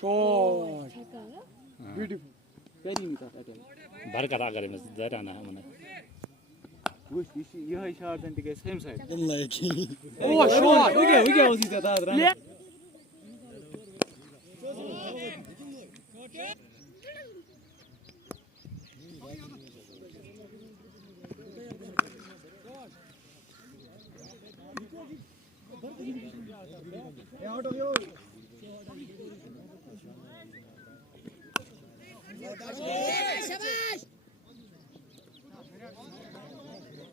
Short. Beautiful. Very nice attack. भर करा करे मैं जरा ना मने Wush, you have shot and the same side. Unlucky. Oh, short. We get was it that. Yeah. Out of you. Shabash.